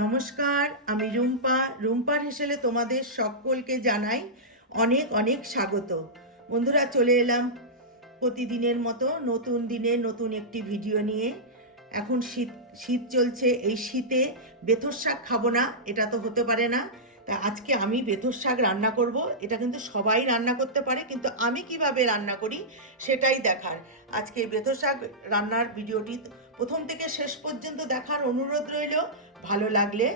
নমস্কার, আমি রুম্পা। রুম্পার হেসেলে তোমাদের সকলকে জানাই অনেক অনেক স্বাগত। বন্ধুরা, চলে এলাম প্রতিদিনের মতো নতুন দিনে নতুন একটি ভিডিও নিয়ে। এখন শীত শীত চলছে, এই শীতে বেথর শাক খাবো না এটা তো হতে পারে না। তা আজকে আমি বেথর শাক রান্না করব। এটা কিন্তু সবাই রান্না করতে পারে, কিন্তু আমি কিভাবে রান্না করি সেটাই দেখার। আজকে বেথর শাক রান্নার ভিডিওটি প্রথম থেকে শেষ পর্যন্ত দেখার অনুরোধ রইল। ভালো লাগলে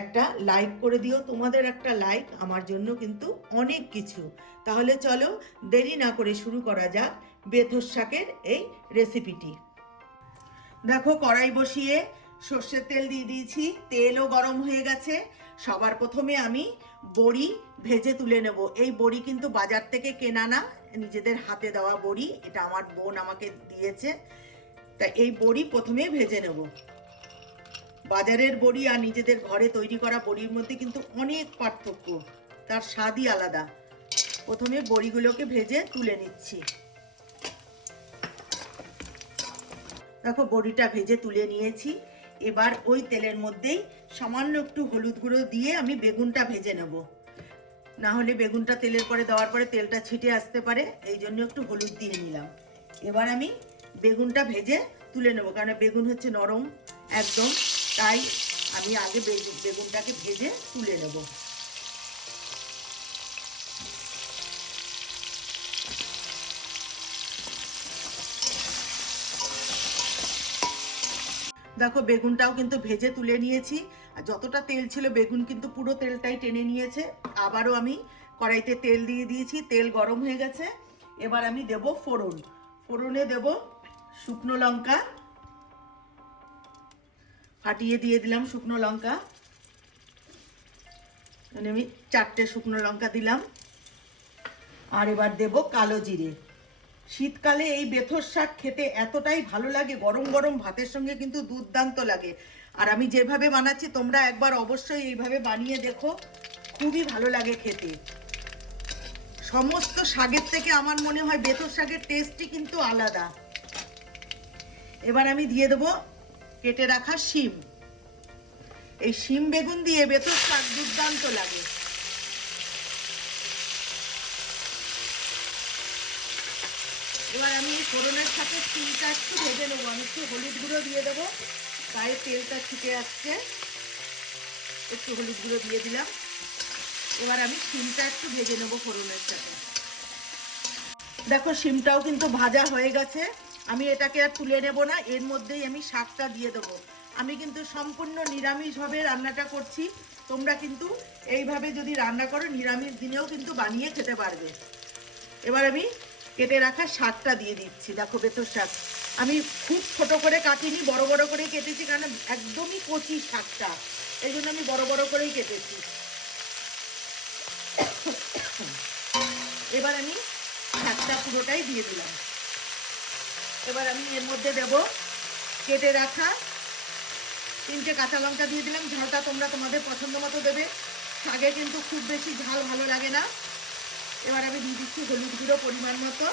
একটা লাইক করে দিও। তোমাদের একটা লাইক আমার জন্য কিন্তু অনেক কিছু। তাহলে চলো দেরি না করে শুরু করা যাক বেথর শাকের এই রেসিপিটি। দেখো, কড়াই বসিয়ে সর্ষের তেল দিয়ে দিয়েছি, তেলও গরম হয়ে গেছে। সবার প্রথমে আমি বড়ি ভেজে তুলে নেব। এই বড়ি কিন্তু বাজার থেকে কেনা না, নিজেদের হাতে দেওয়া বড়ি। এটা আমার বোন আমাকে দিয়েছে। তা এই বড়ি প্রথমে ভেজে নেব। বাজারের বড়ি আর নিজেদের ঘরে তৈরি করা বড়ির মধ্যে কিন্তু অনেক পার্থক্য, তার স্বাদই আলাদা। প্রথমে বড়িগুলোকে ভেজে তুলে নিচ্ছি। দেখো, বড়িটা ভেজে তুলে নিয়েছি। এবার ওই তেলের মধ্যেই সামান্য একটু হলুদ গুঁড়ো দিয়ে আমি বেগুনটা ভেজে নেব। না হলে বেগুনটা তেলের পরে দেওয়ার পরে তেলটা ছিটে আসতে পারে, এই জন্য একটু হলুদ দিয়ে নিলাম। এবার আমি বেগুনটা ভেজে তুলে নেব, কারণ বেগুন হচ্ছে নরম একদম, তাই আমি আগে বেগুনটাকে ভেজে তুলে নেব। দেখো, বেগুনটাও কিন্তু ভেজে তুলে নিয়েছি। আর যতটা তেল ছিল বেগুন কিন্তু পুরো তেলটাই টেনে নিয়েছে। আবারও আমি কড়াইতে তেল দিয়ে দিয়েছি, তেল গরম হয়ে গেছে। এবার আমি দেব ফোড়ন। ফোড়নে দেব শুকনো লঙ্কা, ফাটিয়ে দিয়ে দিলাম শুকনো লঙ্কা। মানে আমি 4টে শুকনো লঙ্কা দিলাম। আর এবার দেব কালো জিরে। শীতকালে এই বেথর শাক খেতে এতটাই ভালো লাগে, গরম গরম ভাতের সঙ্গে কিন্তু দুর্দান্ত লাগে। আর আমি যেভাবে বানাচ্ছি তোমরা একবার অবশ্যই এইভাবে বানিয়ে দেখো, খুবই ভালো লাগে খেতে। সমস্ত শাকের থেকে আমার মনে হয় বেথর শাকের টেস্টই কিন্তু আলাদা। এবার আমি দিয়ে দেবো কেটে রাখা শিম। এই শিম বেগুন দিয়ে বেথর শাক দুর্দান্ত লাগে। এবার আমি এই ফোড়নের সাথে শিমটা একটু ভেজে নেবো। আমি একটু হলুদ গুঁড়ো দিয়ে দেবো, গায়ে তেলটা ছিটে আসছে। একটু হলুদ গুঁড়ো দিয়ে দিলাম। এবার আমি শিমটা একটু ভেজে নেবো ফোড়নের সাথে। দেখো, শিমটাও কিন্তু ভাজা হয়ে গেছে। আমি এটাকে আর তুলে নেব না, এর মধ্যেই আমি শাকটা দিয়ে দেবো। আমি কিন্তু সম্পূর্ণ নিরামিষভাবে রান্নাটা করছি। তোমরা কিন্তু এইভাবে যদি রান্না করো নিরামিষ দিনেও কিন্তু বানিয়ে খেতে পারবে। এবার আমি কেটে রাখা শাকটা দিয়ে দিচ্ছি। দেখো, বেথর শাক আমি খুব ছোট করে কাটিনি, বড় বড় করেই কেটেছি, কারণ একদমই কচি শাকটা, এই জন্য আমি বড় বড় করেই কেটেছি। এবার আমি শাকটা পুরোটাই দিয়ে দিলাম। এবার আমি এর মধ্যে দেব কেটে রাখা 3টে কাঁচা লঙ্কা দিয়ে দিলাম। ঝালটা তোমরা তোমাদের পছন্দ মতো দেবে, শাকে কিন্তু খুব বেশি ঝাল ভালো লাগে না। এবার আমি দিয়ে দিচ্ছি হলুদ গুঁড়ো পরিমাণ মতো,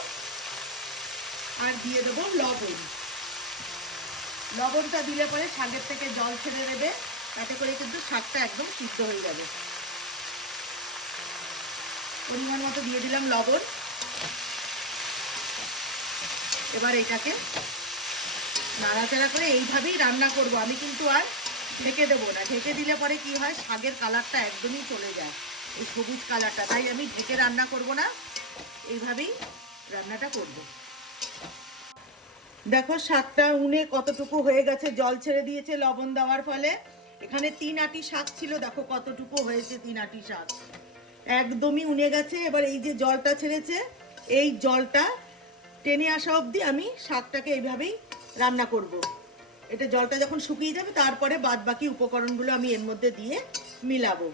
আর দিয়ে দেবো লবণ। লবণটা দিলে পরে শাকের থেকে জল ছেড়ে দেবে, তাতে করে কিন্তু শাকটা একদম সিদ্ধ হয়ে যাবে। পরিমাণ মতো দিয়ে দিলাম লবণ। এবার এটাকে নাড়াচাড়া করে এইভাবেই রান্না করব। আমি কিন্তু আর ঢেকে দেবো না, ঢেকে দিলে পরে কি হয়, শাকের কালারটা একদমই চলে যায়, এই সবুজ কালারটা। তাই আমি ঢেকে রান্না করব না, এইভাবেই রান্নাটা করব। দেখো, শাকটা উনে কতটুকু হয়ে গেছে, জল ছেড়ে দিয়েছে লবণ দেওয়ার ফলে। এখানে 3 আঁটি শাক ছিল, দেখো কতটুকু হয়েছে। 3 আঁটি শাক একদমই উনে গেছে। এবার এই যে জলটা ছেড়েছে, এই জলটা টেনে আসা অবধি আমি শাকটাকে এইভাবেই রান্না করব। এটা জলটা যখন শুকিয়ে যাবে তারপরে বাদ বাকি উপকরণগুলো আমি এর মধ্যে দিয়ে মিলাবো।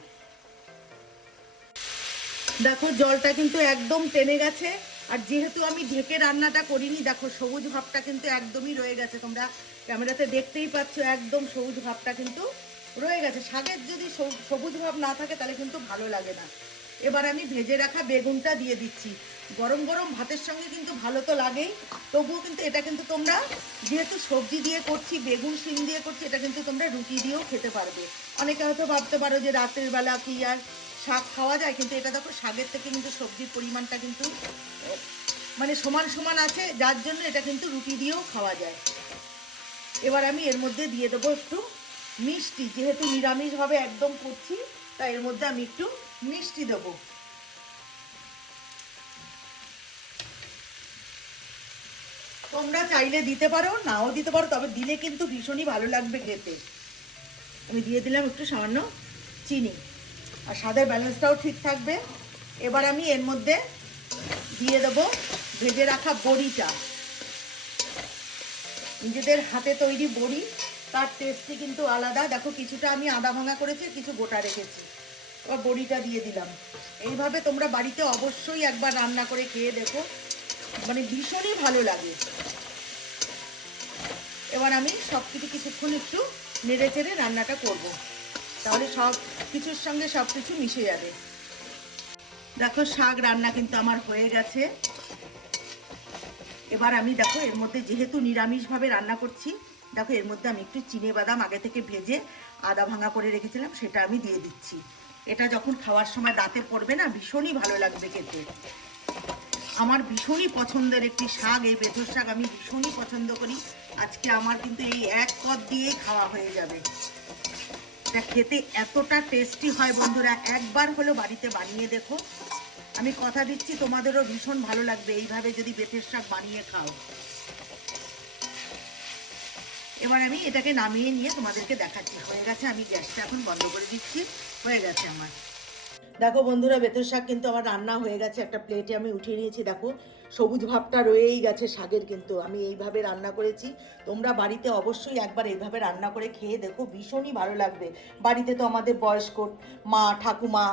দেখো, জলটা কিন্তু একদম টেনে গেছে। আর যেহেতু আমি ঢেকে রান্নাটা করিনি, দেখো সবুজ ভাবটা কিন্তু একদমই রয়ে গেছে। তোমরা ক্যামেরাতে দেখতেই পাচ্ছ, একদম সবুজ ভাবটা কিন্তু রয়ে গেছে। শাকের যদি সবুজ ভাব না থাকে তাহলে কিন্তু ভালো লাগে না। এবার আমি ভেজে রাখা বেগুনটা দিয়ে দিচ্ছি। গরম গরম ভাতের সঙ্গে কিন্তু ভালো তো লাগেই, তবুও কিন্তু এটা কিন্তু তোমরা যেহেতু সবজি দিয়ে করছি, বেগুন শিম দিয়ে করছি, এটা কিন্তু তোমরা রুটি দিয়েও খেতে পারবে। অনেকে হয়তো ভাবতে পারো যে রাতের বেলা কি আর শাক খাওয়া যায়, কিন্তু এটা দেখো শাকের থেকে কিন্তু সবজির পরিমাণটা কিন্তু মানে সমান সমান আছে, যার জন্য এটা কিন্তু রুটি দিয়েও খাওয়া যায়। এবার আমি এর মধ্যে দিয়ে দেবো একটু মিষ্টি, যেহেতু নিরামিষভাবে একদম করছি, তাই এর মধ্যে আমি একটু মিষ্টি দেবো। তোমরা চাইলে দিতে পারো, নাও দিতে পারো, তবে দিলে কিন্তু ভীষণই ভালো লাগবে খেতে। আমি দিয়ে দিলাম একটু সামান্য চিনি, আর স্বাদের ব্যালেন্সটাও ঠিক থাকবে। এবার আমি এর মধ্যে দিয়ে দেবো ভেজে রাখা বড়িটা। নিজেদের হাতে তৈরি বড়ি, তার টেস্টই কিন্তু আলাদা। দেখো কিছুটা আমি আদা ভাঙা করেছি, কিছু গোটা রেখেছি। এবার বড়িটা দিয়ে দিলাম। এইভাবে তোমরা বাড়িতে অবশ্যই একবার রান্না করে খেয়ে দেখো, মানে ভীষণই ভালো লাগে। এবার আমি সব কিছু কিছুক্ষণ একটু নেড়ে চেড়ে রান্নাটা করব, তাহলে সব কিছুর সঙ্গে সব কিছু মিশে যাবে। দেখো শাক রান্না কিন্তু আমার হয়ে গেছে। এবার আমি দেখো এর মধ্যে যেহেতু নিরামিষভাবে রান্না করছি, দেখো এর মধ্যে আমি একটু চিনে বাদাম আগে থেকে ভেজে আদা ভাঙা করে রেখেছিলাম, সেটা আমি দিয়ে দিচ্ছি। এটা যখন খাওয়ার সময় দাঁতে পড়বে না, ভীষণই ভালো লাগবে খেতে। আমার ভীষণই পছন্দের একটি শাক এই বেথর শাক, আমি ভীষণই পছন্দ করি। আজকে আমার কিন্তু এই এক পদ দিয়েই খাওয়া হয়ে যাবে। এটা খেতে এতটা টেস্টি হয় বন্ধুরা, একবার হলো বাড়িতে বানিয়ে দেখো। আমি কথা দিচ্ছি তোমাদেরও ভীষণ ভালো লাগবে এইভাবে যদি বেথের শাক বানিয়ে খাও। এবার আমি এটাকে নামিয়ে নিয়ে তোমাদেরকে দেখাচ্ছি। হয়ে গেছে, আমি গ্যাসটা এখন বন্ধ করে দিচ্ছি। হয়ে গেছে আমার। দেখো বন্ধুরা, বেথর শাক কিন্তু আমার রান্না হয়ে গেছে। একটা প্লেটে আমি উঠিয়ে নিয়েছি। দেখো সবুজ ভাবটা রয়েই গেছে শাকের, কিন্তু আমি এইভাবে রান্না করেছি। তোমরা বাড়িতে অবশ্যই একবার এইভাবে রান্না করে খেয়ে দেখো, ভীষণই ভালো লাগবে। বাড়িতে তো আমাদের বয়স্ক মা, ঠাকুমা,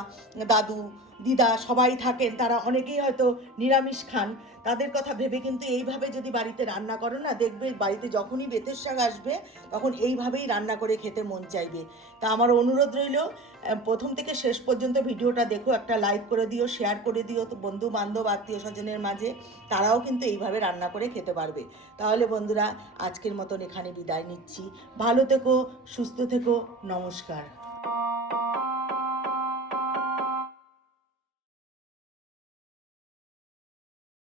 দাদু, দিদা সবাই থাকেন, তারা অনেকেই হয়তো নিরামিষ খান। তাদের কথা ভেবে কিন্তু এইভাবে যদি বাড়িতে রান্না করো না, দেখবে বাড়িতে যখনই বেথের শাক আসবে তখন এইভাবেই রান্না করে খেতে মন চাইবে। তা আমার অনুরোধ রইল, প্রথম থেকে শেষ পর্যন্ত ভিডিওটা দেখো, একটা লাইক করে দিও, শেয়ার করে দিও তো বন্ধু বান্ধব আত্মীয় স্বজনের মাঝে, তারাও কিন্তু এইভাবে রান্না করে খেতে পারবে। তাহলে বন্ধুরা, আজকের মতন এখানে বিদায় নিচ্ছি। ভালো থেকো, সুস্থ থেকো, নমস্কার।